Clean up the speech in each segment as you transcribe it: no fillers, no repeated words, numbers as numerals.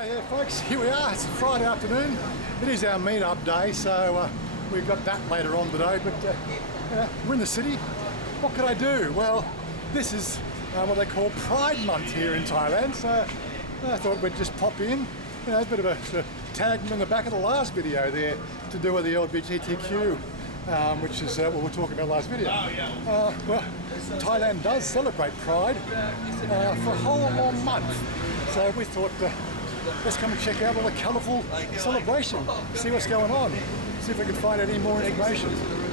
Okay, yeah, folks, here we are. It's Friday afternoon. It is our meet-up day, so we've got that later on today. But we're in the city. What could I do? Well, this is what they call Pride Month here in Thailand. So I thought we'd just pop in. You know, a bit of a sort of tag in the back of the last video there to do with the LGBTQ, which is what we were talking about last video. Well, Thailand does celebrate Pride for a whole long month. So we thought, let's come and check out all the colourful celebration, see what's going on, see if we can find any more information.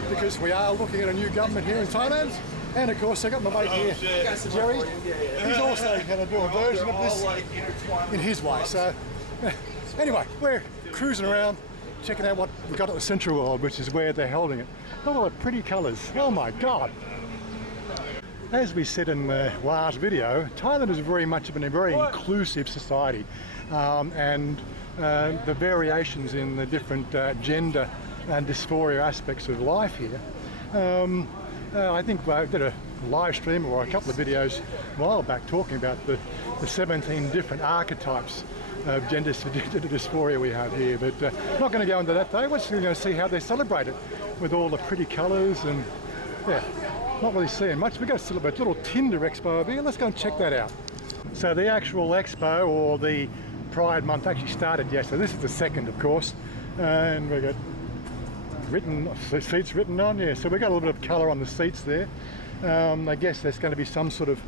Because we are looking at a new government here in Thailand. And of course, I got my mate here, Jerry. He's also going to do a version of this in his way. So anyway, we're cruising around, checking out what we've got at the Central World, which is where they're holding it. Look at all the pretty colours. Oh my God. As we said in the last video, Thailand is very much a very inclusive society, and the variations in the different gender and dysphoria aspects of life here. I think I did a live stream or a couple of videos a while back talking about the 17 different archetypes of gender dysphoria we have here, but not going to go into that though. We're just going to see how they celebrate it with all the pretty colours and yeah. Not really seeing much. We've got a little Tinder Expo over here. Let's go and check that out. So the actual Expo, or the Pride Month, actually started yesterday. This is the second, of course. And we've got seats written on. Yeah, so we've got a little bit of colour on the seats there. I guess there's going to be some sort of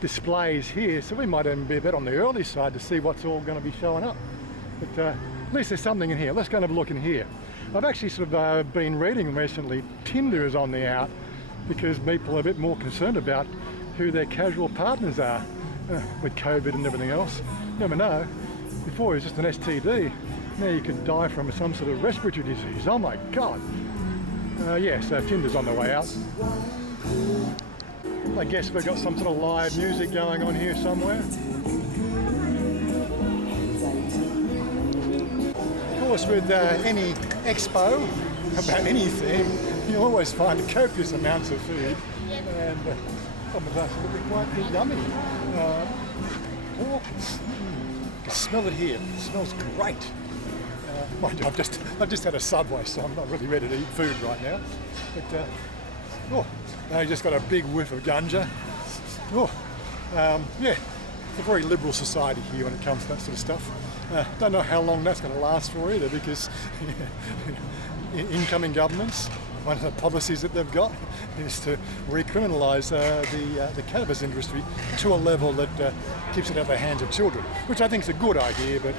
displays here. So we might even be a bit on the early side to see what's all going to be showing up. But at least there's something in here. Let's go and have a look in here. I've actually sort of been reading recently, Tinder is on the out, because people are a bit more concerned about who their casual partners are with COVID and everything else. You never know. Before it was just an STD. Now you could die from some sort of respiratory disease. Oh my God. Yeah, so Tinder's on the way out. I guess we've got some sort of live music going on here somewhere. Of course, with any expo about anything, you always find copious amounts of food, and some of us will be quite yummy. Pork, you can smell it here. It smells great. Mind you, I've just had a Subway, so I'm not really ready to eat food right now. But I just got a big whiff of ganja. Yeah, it's a very liberal society here when it comes to that sort of stuff. Don't know how long that's going to last for either, because incoming governments, one of the policies that they've got is to recriminalise the cannabis industry to a level that keeps it out of the hands of children, which I think is a good idea, but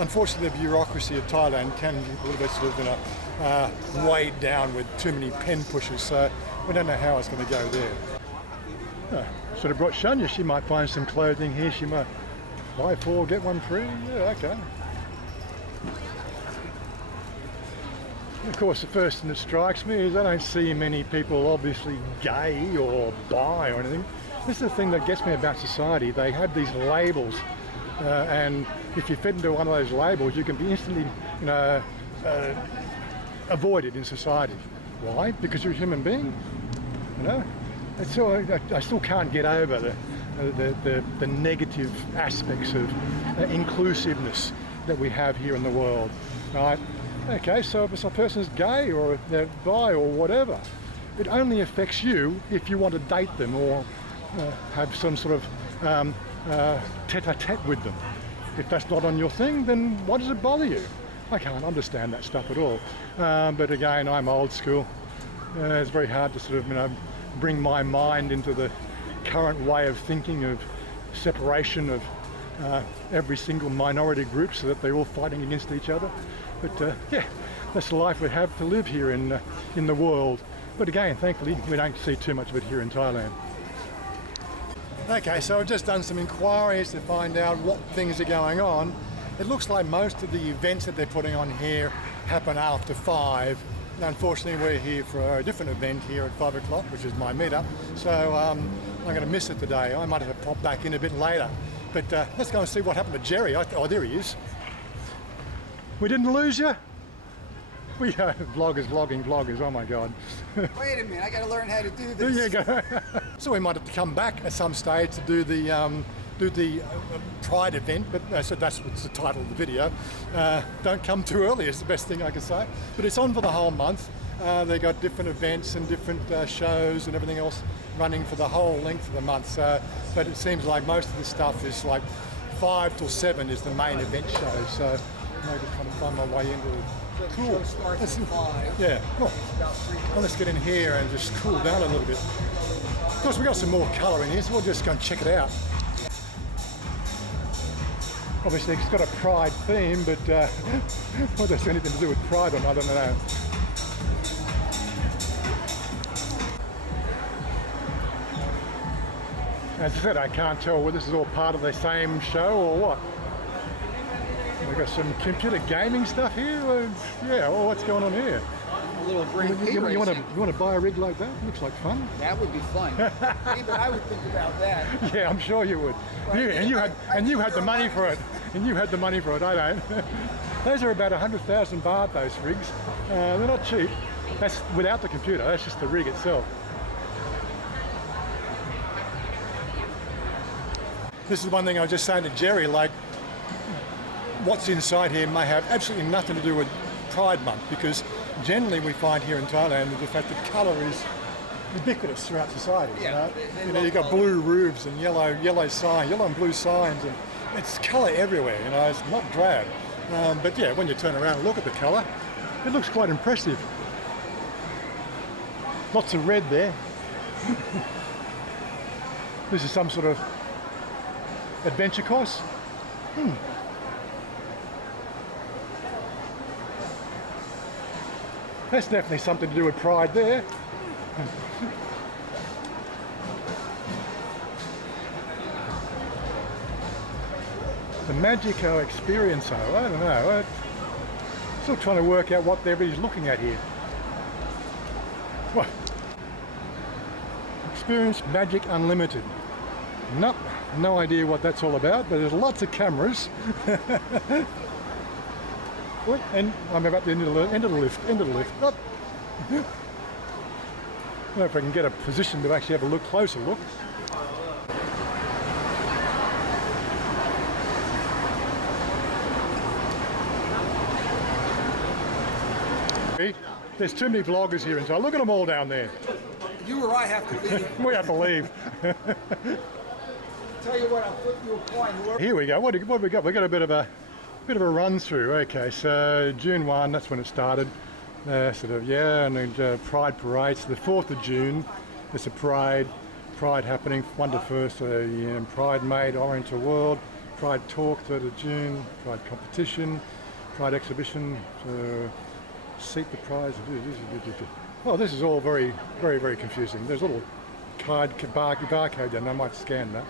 unfortunately the bureaucracy of Thailand can be a little bit sort of weighed down with too many pen pushes, so we don't know how it's going to go there. Should have brought Chanya. She might find some clothing here. She might buy 4, get 1 free. Yeah, okay. Of course, the first thing that strikes me is I don't see many people obviously gay or bi or anything. This is the thing that gets me about society. They have these labels, and if you fit into one of those labels, you can be instantly, avoided in society. Why? Because you're a human being. You know, so I still can't get over the negative aspects of inclusiveness that we have here in the world, right? Okay, so if a person's gay or they're bi or whatever, it only affects you if you want to date them or have some sort of tete-a-tete with them. If that's not on your thing, then why does it bother you? I can't understand that stuff at all. But again, I'm old school. It's very hard to sort of, bring my mind into the current way of thinking of separation of every single minority group so that they're all fighting against each other. But yeah, that's the life we have to live here in the world. But again, thankfully, we don't see too much of it here in Thailand. Okay, so I've just done some inquiries to find out what things are going on. It looks like most of the events that they're putting on here happen after 5. Unfortunately, we're here for a different event here at 5 o'clock, which is my meetup. So I'm going to miss it today. I might have to pop back in a bit later. But let's go and see what happened to Jerry. Oh, there he is. We didn't lose you? We are vloggers, oh my God. Wait a minute, I got to learn how to do this. There you go. So we might have to come back at some stage to do the do the Pride event, but so that's what's the title of the video. Don't come too early is the best thing I can say. But it's on for the whole month. They got different events and different shows and everything else running for the whole length of the month. But it seems like most of the stuff is like 5 till 7 is the main event show. So maybe trying to find my way into it. Cool. Let's, yeah. Well, let's get in here and just cool down a little bit. Of course, we got some more colour in here, so we'll just go and check it out. Obviously, it's got a Pride theme, but whether there's anything to do with Pride or not, I don't know. As I said, I can't tell whether this is all part of the same show or what. We've got some computer gaming stuff here. Yeah, well, what's going on here? A little green pea you want to buy a rig like that? Looks like fun. That would be fun. Even I would think about that. Yeah, I'm sure you would. Right. You had the money for it. And you had the money for it. I don't. Those are about 100,000 baht. Those rigs. They're not cheap. That's without the computer. That's just the rig itself. This is one thing I was just saying to Jerry. Like, what's inside here may have absolutely nothing to do with Pride Month, because generally we find here in Thailand the fact that colour is ubiquitous throughout society. Yeah, you know, you've got blue roofs and yellow and blue signs, and it's colour everywhere. You know, it's not drab. But yeah, when you turn around and look at the colour, it looks quite impressive. Lots of red there. This is some sort of adventure course. That's definitely something to do with Pride there. The Magico Experience, I don't know. I'm still trying to work out what everybody's looking at here. What? Experience Magic Unlimited. Nope, no idea what that's all about, but there's lots of cameras. And I'm about the end of the lift. Oh. I don't know if I can get a position to actually have a closer look. There's too many vloggers here inside. Look at them all down there. You or I have to leave. We have to leave. Tell you what, I'll flip you a coin. Here we go. What have we got? We got a bit of a run through. Okay, so June 1, that's when it started. And then Pride Parade. So the 4th of June, there's a Pride happening, 1 to 1st. Pride Made, Oriental World, Pride Talk, 3rd of June, Pride Competition, Pride Exhibition, Seat the Prize. Well, this is all very, very, very confusing. There's a little barcode there, and I might scan that.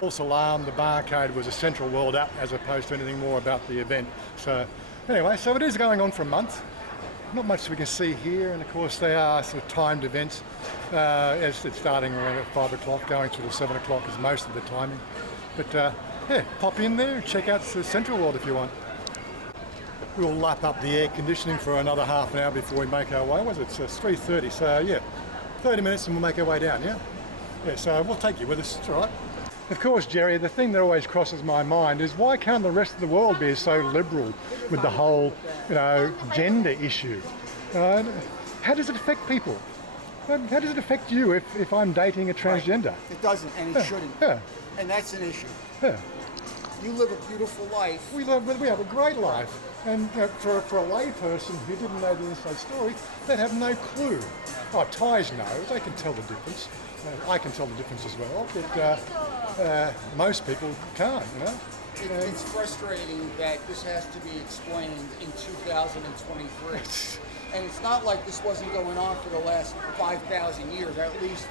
False alarm, the barcode was a Central World app as opposed to anything more about the event. So anyway, so it is going on for a month. Not much we can see here, and of course they are sort of timed events. As it's starting around at 5 o'clock, going through to 7 o'clock is most of the timing. But yeah, pop in there and check out the Central World if you want. We'll lap up the air conditioning for another half an hour before we make our way. It's 3:30, so yeah, 30 minutes and we'll make our way down, yeah? Yeah, so we'll take you with us, it's all right. Of course, Jerry, the thing that always crosses my mind is why can't the rest of the world be so liberal with the whole, gender issue? How does it affect people? How does it affect you if I'm dating a transgender? Right. It doesn't, and it shouldn't. Yeah. And that's an issue. Yeah. You live a beautiful life. We have a great life. And for a lay person who didn't know the inside story, they'd have no clue. Oh, Thais know, they can tell the difference. I can tell the difference as well, but most people can't, you know. It's frustrating that this has to be explained in 2023. And it's not like this wasn't going on for the last 5,000 years, at least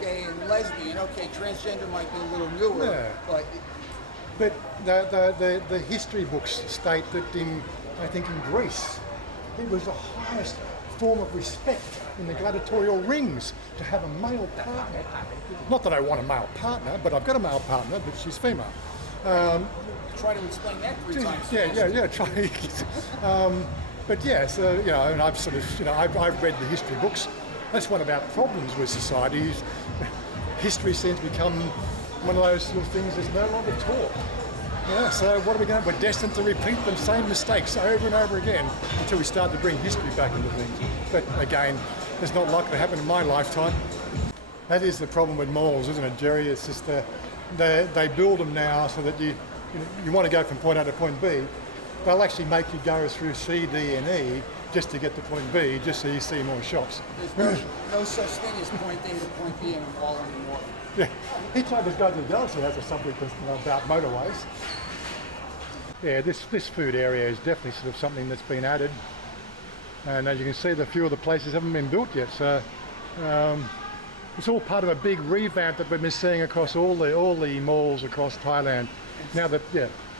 gay and lesbian. Okay, transgender might be a little newer, yeah. But the history books state that I think in Greece, it was the highest form of respect in the gladiatorial rings to have a male partner. Not that I want a male partner, but I've got a male partner, but she's female. Try to explain that 3 times. Yeah. Try. But yeah, so and I've sort of, I've read the history books. That's one of our problems with society. History seems to become one of those little things that's no longer taught. Yeah, so what are we going to do? We're destined to repeat the same mistakes over and over again until we start to bring history back into things. But again, it's not likely to happen in my lifetime. That is the problem with malls, isn't it, Jerry? It's just they build them now so that you want to go from point A to point B. They'll actually make you go through C, D, and E just to get to point B, just so you see more shops. There's no such thing as point A to point B in a mall anymore. Yeah, each time this guy to the galaxy has a subject about motorways. Yeah, this food area is definitely sort of something that's been added, and as you can see, the few of the places haven't been built yet. So it's all part of a big revamp that we've been seeing across all the malls across Thailand. Now that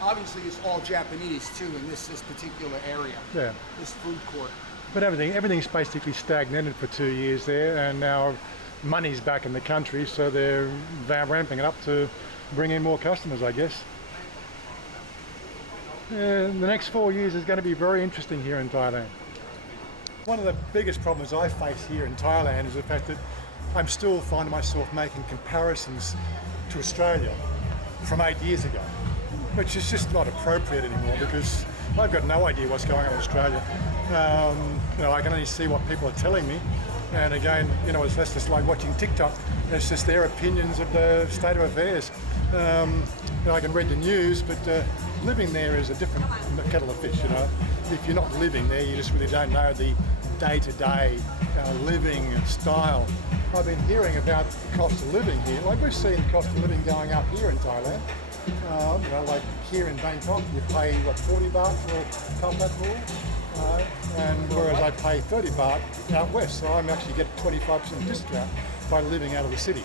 obviously it's all Japanese too in this particular area. Yeah. This food court. But everything's basically stagnated for 2 years there, and now money's back in the country, so they're ramping it up to bring in more customers, I guess. The next 4 years is going to be very interesting here in Thailand. One of the biggest problems I face here in Thailand is the fact that I'm still finding myself making comparisons to Australia from 8 years ago, which is just not appropriate anymore because I've got no idea what's going on in Australia. I can only see what people are telling me, and again, it's just like watching TikTok. It's just their opinions of the state of affairs. I can read the news, but living there is a different kettle of fish. If you're not living there, you just really don't know the day-to-day living style. I've been hearing about the cost of living here. Like we've seen the cost of living going up here in Thailand. Like here in Bangkok, you pay 40 baht for a combat pool, and whereas I pay 30 baht out west, so I'm actually getting 25% discount by living out of the city.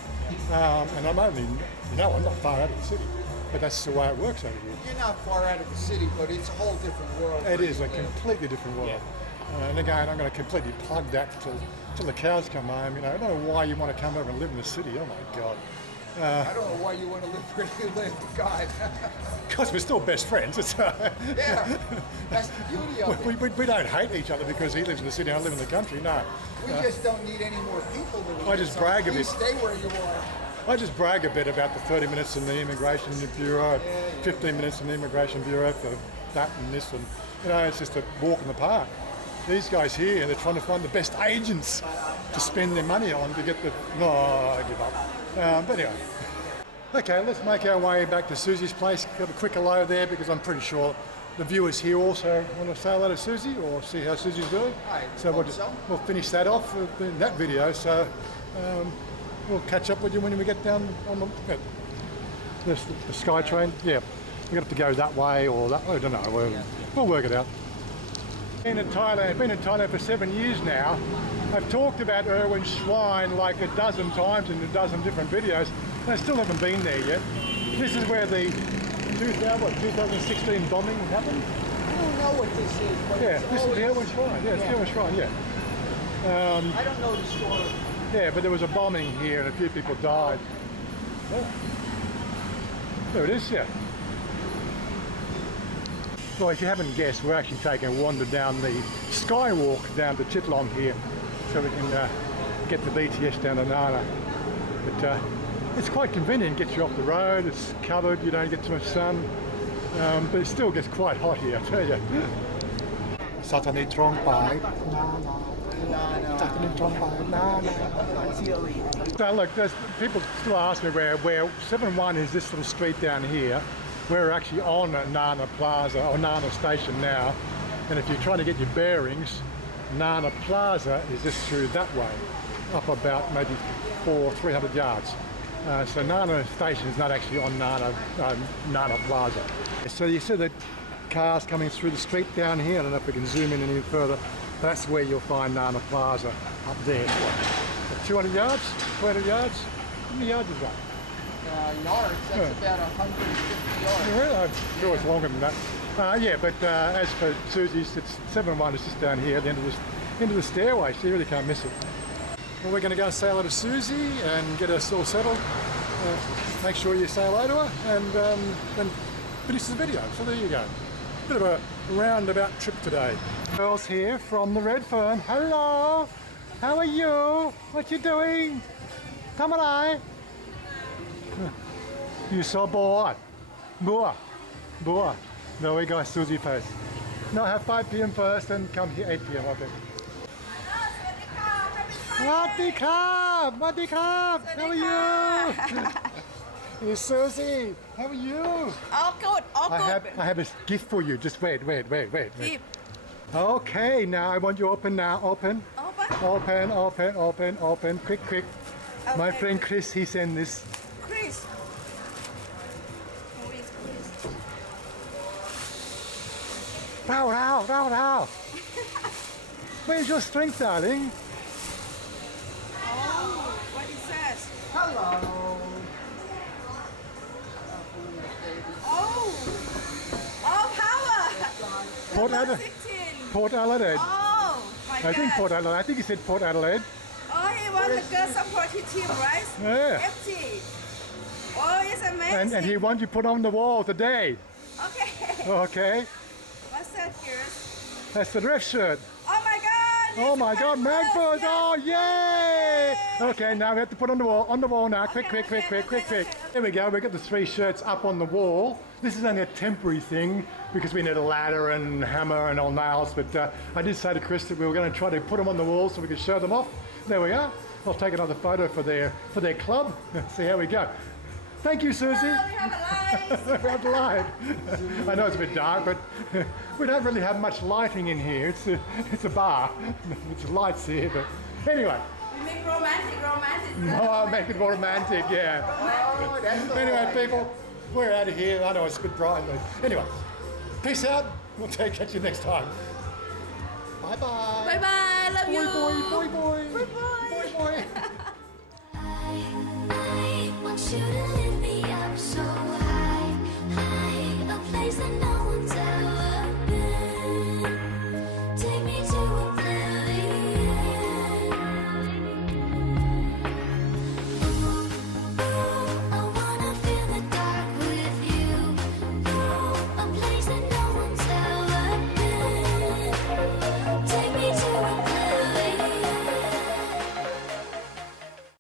And I'm only, I'm not far out of the city, but that's the way it works over here. You're not far out of the city, but it's a whole different world. It is a completely different world. Yeah. And again, I'm going to completely plug that till the cows come home. I don't know why you want to come over and live in the city. Oh my God. I don't know why you want to live where you live, God. Because we're still best friends. Yeah, that's the beauty of it. We don't hate each other because he lives in the city and I live in the country, no. We just don't need any more people to live. I just brag a bit. Stay where you are. I just brag a bit about the 30 minutes in the Immigration Bureau, 15 minutes in the Immigration Bureau for that and this, and it's just a walk in the park. These guys here, they're trying to find the best agents to spend their money on to get the... No, I give up. But anyway. Okay, let's make our way back to Susie's place. Got a quick hello there because I'm pretty sure the viewers here also want to say hello to Susie or see how Susie's doing. So we'll finish that off in that video. So we'll catch up with you when we get down on the Sky Train. Yeah, we're going to have to go that way or that way. I don't know. We'll work it out. Been in Thailand for 7 years now. I've talked about Erwin Shrine like a dozen times in a dozen different videos. I still haven't been there yet. This is where the 2016 bombing happened. I don't know what this is, but this is the Erwin Shrine. Yeah, it's the Erwin Shrine, yeah. I don't know the story. Yeah, but there was a bombing here and a few people died. Oh. There it is, yeah. Well, if you haven't guessed, we're actually taking a wander down the skywalk down to Chitlong here, so we can get the BTS down to Nana. But it's quite convenient, gets you off the road, it's covered, you don't get too much sun, but it still gets quite hot here, I tell you. Satani Trong Pai. So look, people still ask me where 7-1 is this little street down here. We're actually on Nana Plaza, or Nana Station now, and if you're trying to get your bearings, Nana Plaza is just through that way, up about maybe 300 yards. So Nana Station is not actually on Nana Plaza. So you see the cars coming through the street down here. I don't know if we can zoom in any further. That's where you'll find Nana Plaza up there. What, 200 yards? 200 yards? How many yards is that? Yards, that's about 150 yards. Really? I'm sure it's longer than that. But as for Susie's, it's 7-1, it's just down here at the end of the stairway, so you really can't miss it. Well, we're going to go and say hello to Susie and get her all settled. Make sure you say hello to her and then finish the video. So there you go. Bit of a roundabout trip today. Girls here from the Red Fern. Hello! How are you? What you doing? Come on. You so bored. Boa. Boa. No, we go Susie first. No, have 5 p.m. first and come here 8 p.m. Okay. Waddi krab! Waddi krab! How are you? It's Susie. How are you? All good, all good. I have a gift for you. Just wait. Keep. Okay, now I want you open now. Open. Open. Quick. My Okay. friend Chris, he sent this. Chris. Who is Chris? Row. Where's your strength, darling? Oh, what is that? Hello. Oh, power. Port Number Adelaide. 16. Port Adelaide. Oh, my God. I think Port Adelaide. I think he said Port Adelaide. Oh, he was the girl supporting team, right? Yeah. FT. Oh, it's amazing. And he wants you put on the wall today. Okay. Okay. What's that, girls? That's the dress shirt. Oh, my God. Oh my God, Magpie! Oh, yay! Okay, now we have to put on the wall. On the wall now. Quick. Here we go. We've got the 3 shirts up on the wall. This is only a temporary thing because we need a ladder and hammer and all nails. But I did say to Chris that we were going to try to put them on the wall so we could show them off. There we are. I'll take another photo for their club. See how we go. Thank you, Susie. Oh, we have a light. We have light. I know it's a bit dark, but we don't really have much lighting in here. It's a bar. It's lights here, but anyway. We make romantic. Oh, make it more romantic, yeah. Oh, that's the Anyway, light. people, we're out of here. I know it's a bit bright. But anyway, peace out. We'll catch you next time. Bye-bye. Bye-bye. Love you. Boy. Bye-bye. Boy. I want you to lift me up so